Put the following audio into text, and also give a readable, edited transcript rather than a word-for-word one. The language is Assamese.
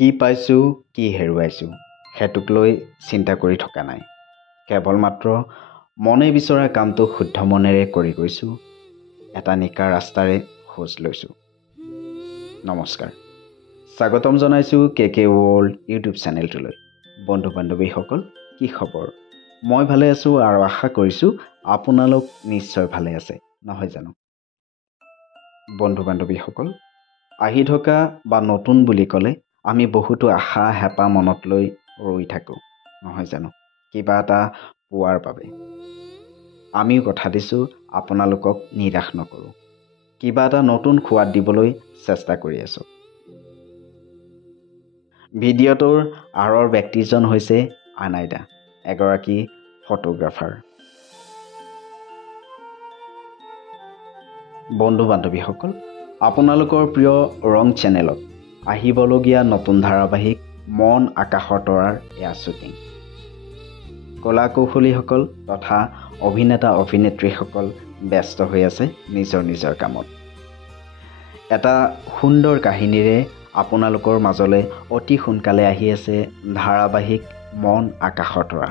কি পাইছোঁ কি হেৰুৱাইছোঁ সেইটোক লৈ চিন্তা কৰি থকা নাই। কেৱল মাত্ৰ মনে বিচৰা কামটো শুদ্ধ মনেৰে কৰি গৈছোঁ। এটা নিকা ৰাস্তাৰে খোজ লৈছোঁ। নমস্কাৰ, স্বাগতম জনাইছোঁ কে ৱৰ্ল্ড ইউটিউব চেনেলটোলৈ। বন্ধু বান্ধৱীসকল, কি খবৰ? মই ভালে আছোঁ আৰু আশা কৰিছোঁ আপোনালোক নিশ্চয় ভালে আছে, নহয় জানো? বন্ধু বান্ধৱীসকল, আহি থকা বা নতুন বুলি ক'লে আমি বহুতো আশা হেঁপাহ মনত লৈ ৰৈ থাকোঁ, নহয় জানো? কিবা এটা পোৱাৰ বাবে। আমিও কথা দিছোঁ আপোনালোকক নিৰাশ নকৰোঁ। কিবা এটা নতুন সোৱাদ দিবলৈ চেষ্টা কৰি আছোঁ। ভিডিঅ'টোৰ আঁৰৰ ব্যক্তিজন হৈছে আনাইদা, এগৰাকী ফটোগ্ৰাফাৰ। বন্ধু বান্ধৱীসকল, আপোনালোকৰ প্ৰিয় ৰং চেনেলত আহিবলগীয়া নতুন ধাৰাবাহিক মন আকাশৰ তৰাৰ এয়া শ্বুটিং। কলা কৌশলীসকল তথা অভিনেতা অভিনেত্ৰীসকল ব্যস্ত হৈ আছে নিজৰ নিজৰ কামত। এটা সুন্দৰ কাহিনীৰে আপোনালোকৰ মাজলৈ অতি সোনকালে আহি আছে ধাৰাবাহিক মন আকাশৰ তৰা।